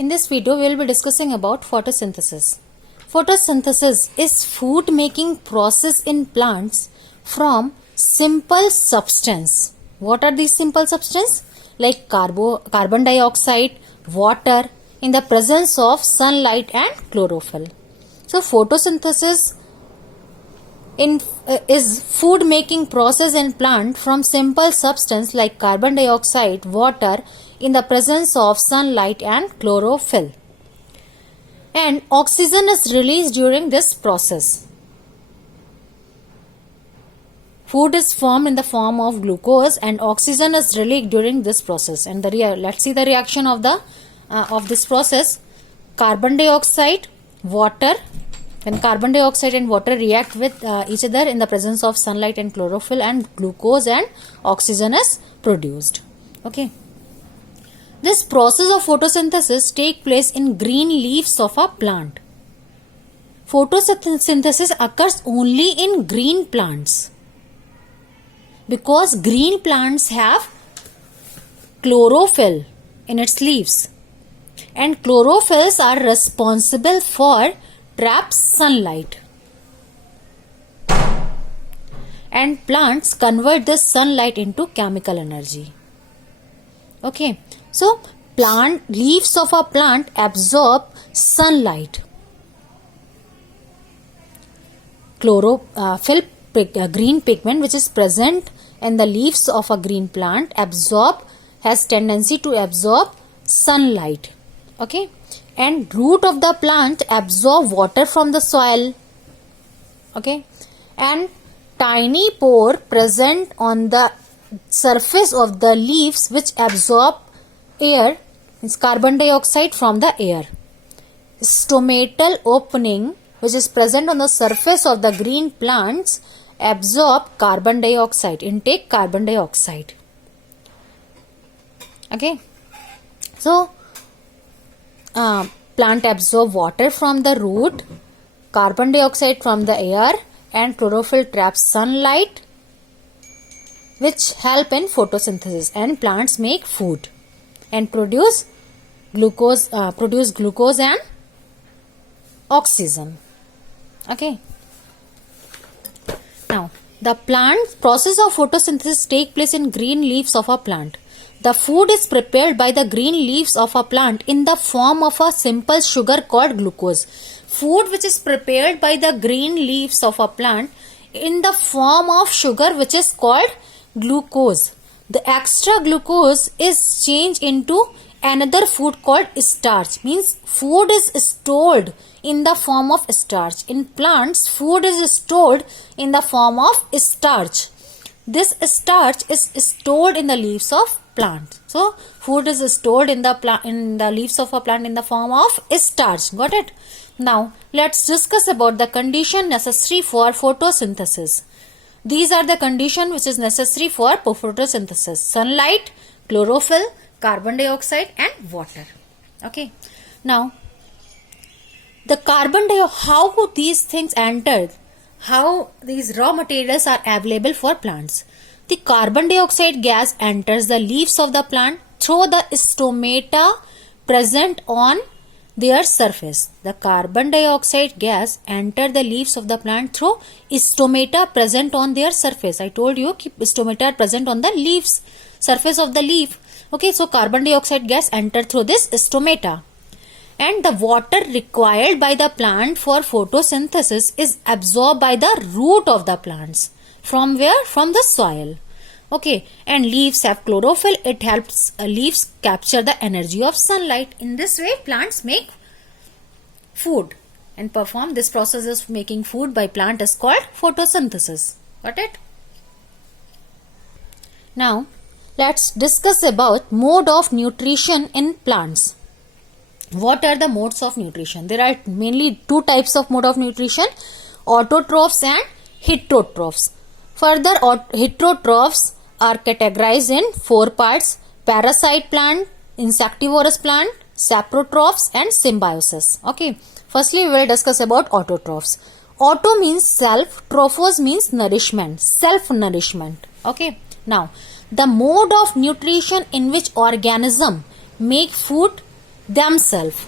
In this video, we will be discussing about photosynthesis. Photosynthesis is food making process in plants from simple substance. What are these simple substance? Like carbon dioxide, water in the presence of sunlight and chlorophyll. So photosynthesis is food making process in plant from simple substance like carbon dioxide, water in the presence of sunlight and chlorophyll. And oxygen is released during this process. Food is formed in the form of glucose and oxygen is released during this process. And let's see the reaction of this process. Carbon dioxide, water. When carbon dioxide and water react with each other in the presence of sunlight and chlorophyll, and glucose and oxygen is produced. Okay. This process of photosynthesis takes place in green leaves of a plant. Photosynthesis occurs only in green plants because green plants have chlorophyll in its leaves, and chlorophylls are responsible for trap sunlight, and plants convert this sunlight into chemical energy. Okay, so leaves of a plant absorb sunlight. Chlorophyll green pigment which is present in the leaves of a green plant has tendency to absorb sunlight. Okay, and root of the plant absorb water from the soil. Okay, and tiny pore present on the surface of the leaves which absorb air, means carbon dioxide from the air. Stomatal opening which is present on the surface of the green plants absorb carbon dioxide, intake carbon dioxide. Okay, so plant absorb water from the root, carbon dioxide from the air, and chlorophyll traps sunlight which help in photosynthesis, and plants make food and produce glucose and oxygen. Okay. Now, the plant process of photosynthesis take place in green leaves of a plant. The food is prepared by the green leaves of a plant in the form of a simple sugar called glucose. Food which is prepared by the green leaves of a plant in the form of sugar which is called glucose. The extra glucose is changed into another food called starch. Means food is stored in the form of starch. In plants, food is stored in the form of starch. This starch is stored in the leaves of plant. So food is stored in the leaves of a plant in the form of starch. Got it? Now let's discuss about the condition necessary for photosynthesis. These are the condition which is necessary for photosynthesis: sunlight, chlorophyll, carbon dioxide and water. Okay. Now the carbon dioxide, how these things entered, how these raw materials are available for plants. The carbon dioxide gas enters the leaves of the plant through the stomata present on their surface. The carbon dioxide gas enter the leaves of the plant through stomata present on their surface. I told you stomata are present on the leaves, surface of the leaf. Okay, so carbon dioxide gas enter through this stomata. And the water required by the plant for photosynthesis is absorbed by the root of the plants. From where? From the soil. Okay, and leaves have chlorophyll. It helps leaves capture the energy of sunlight. In this way, plants make food and perform this process of making food by plant is called photosynthesis. Got it? Now, let's discuss about mode of nutrition in plants. What are the modes of nutrition? There are mainly two types of mode of nutrition: autotrophs and heterotrophs. Further, heterotrophs are categorized in four parts: parasite plant, insectivorous plant, saprotrophs and symbiosis. Okay. Firstly, we will discuss about autotrophs. Auto means self, trophos means nourishment, self-nourishment. Okay. Now, the mode of nutrition in which organism make food themselves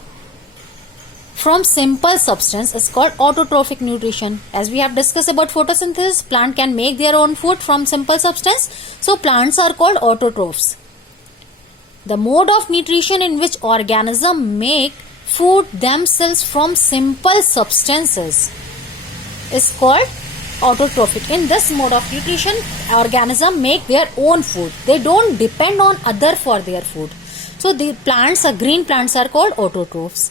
from simple substance is called autotrophic nutrition. As we have discussed about photosynthesis, plant can make their own food from simple substance. So plants are called autotrophs. The mode of nutrition in which organisms make food themselves from simple substances is called autotrophic. In this mode of nutrition, organisms make their own food. They don't depend on other for their food. So the plants, green plants are called autotrophs.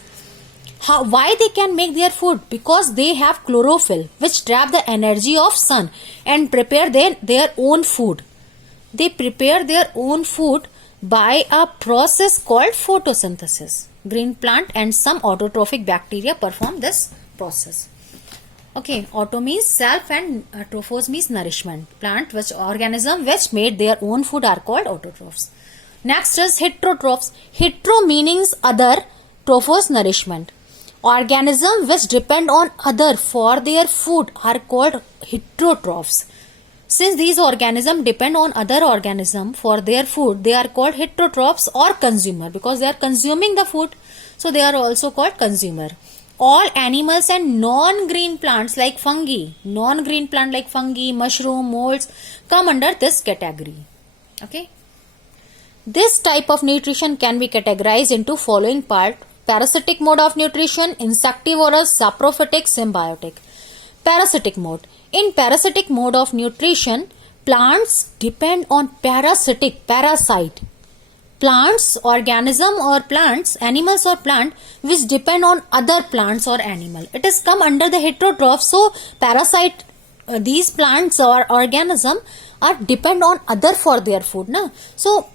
Why they can make their food? Because they have chlorophyll, which trap the energy of sun and prepare their own food. They prepare their own food by a process called photosynthesis. Green plant and some autotrophic bacteria perform this process. Okay, auto means self and trophos means nourishment. Plant which organism which made their own food are called autotrophs. Next is heterotrophs. Hetero means other, trophos nourishment. Organisms which depend on other for their food are called heterotrophs. Since these organisms depend on other organisms for their food, they are called heterotrophs or consumer because they are consuming the food. So they are also called consumer. All animals and non-green plants like fungi, mushroom, molds come under this category. Okay. This type of nutrition can be categorized into following part: parasitic mode of nutrition, insectivorous, saprophytic, symbiotic. Parasitic mode. In parasitic mode of nutrition, plants depend on parasite. Plants, organism or plants, animals or plant which depend on other plants or animal. It is come under the heterotroph. So parasite, these plants or organism are depend on other for their food. Na? So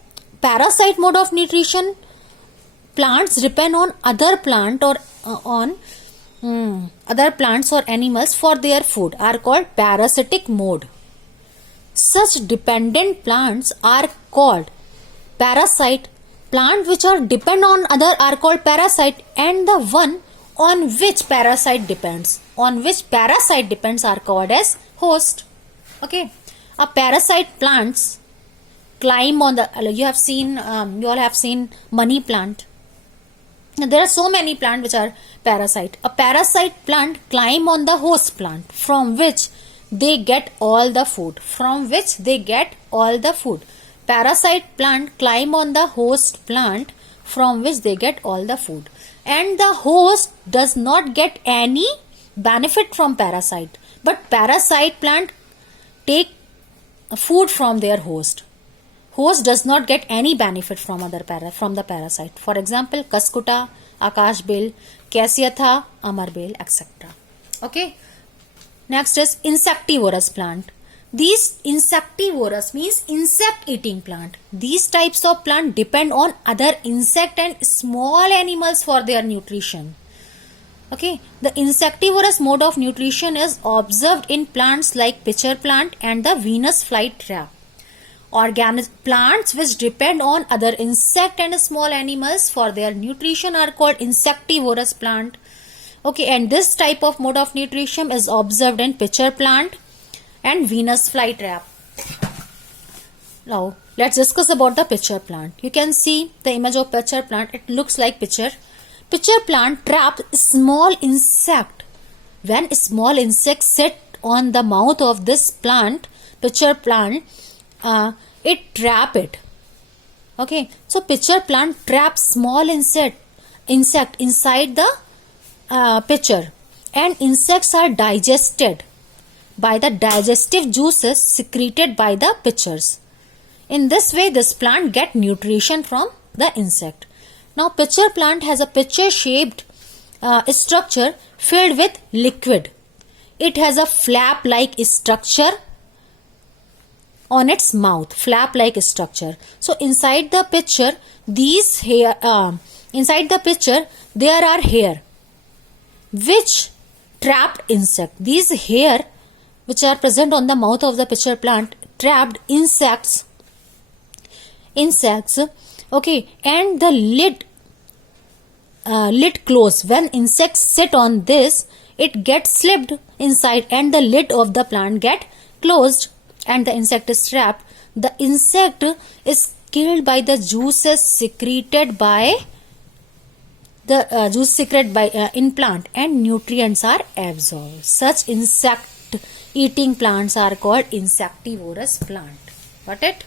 parasite mode of nutrition, plants depend on other plant or other plants or animals for their food are called parasitic mode. Such dependent plants are called parasite. Plant which are depend on other are called parasite, and the one on which parasite depends are called as host. Okay, a parasite plants climb on the, you all have seen money plant. There are so many plants which are parasite. A parasite plant climb on the host plant from which they get all the food. Parasite plant climb on the host plant from which they get all the food. And the host does not get any benefit from parasite. But parasite plant take food from their host. Host does not get any benefit from the parasite. For example, Kaskuta, Akashbel, Cassiatha, Amarbel, etc. Okay. Next is insectivorous plant. These insectivorous means insect eating plant. These types of plant depend on other insect and small animals for their nutrition. Okay. The insectivorous mode of nutrition is observed in plants like pitcher plant and the Venus flytrap. Plants which depend on other insect and small animals for their nutrition are called insectivorous plant. Okay, and this type of mode of nutrition is observed in pitcher plant and Venus flytrap. Now let's discuss about the pitcher plant. You can see the image of pitcher plant. It looks like pitcher. Pitcher plant traps small insect. When small insects sit on the mouth of this plant, pitcher plant, it trap it. Okay, so pitcher plant traps small insect inside the pitcher, and insects are digested by the digestive juices secreted by the pitchers. In this way, this plant get nutrition from the insect. Now, pitcher plant has a pitcher shaped structure filled with liquid. It has a flap like structure on its mouth, So inside the pitcher, there are hair which trapped insect. These hair which are present on the mouth of the pitcher plant trapped insects. Okay, and the lid close. When insects sit on this, it gets slipped inside and the lid of the plant get closed and the insect is trapped. The insect is killed by the juices secreted by the juice secreted by in plant and nutrients are absorbed. Such insect eating plants are called insectivorous plant. Got it?